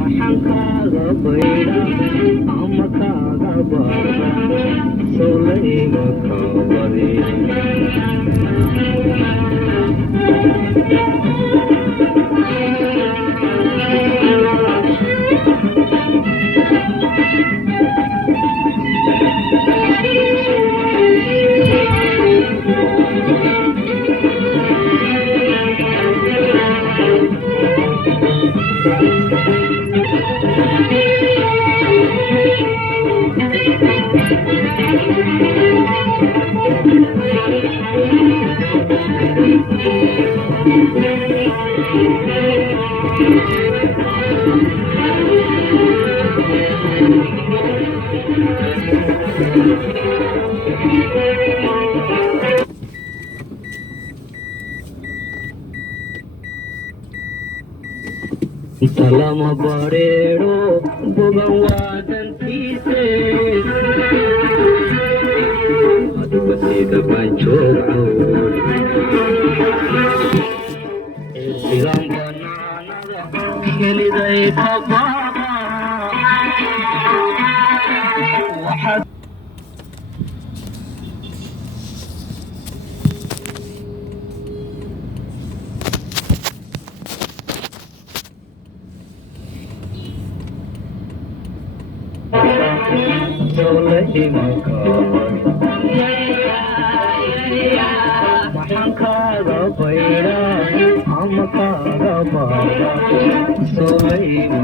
maxankaaga bayda ama kaaga baada solayga kabadi talama bareero bogan waadantiise aduga sida baan joogto sigan banaanada keliday ka baaba waxaad maxankaaga bayda ama kaaga baada solayga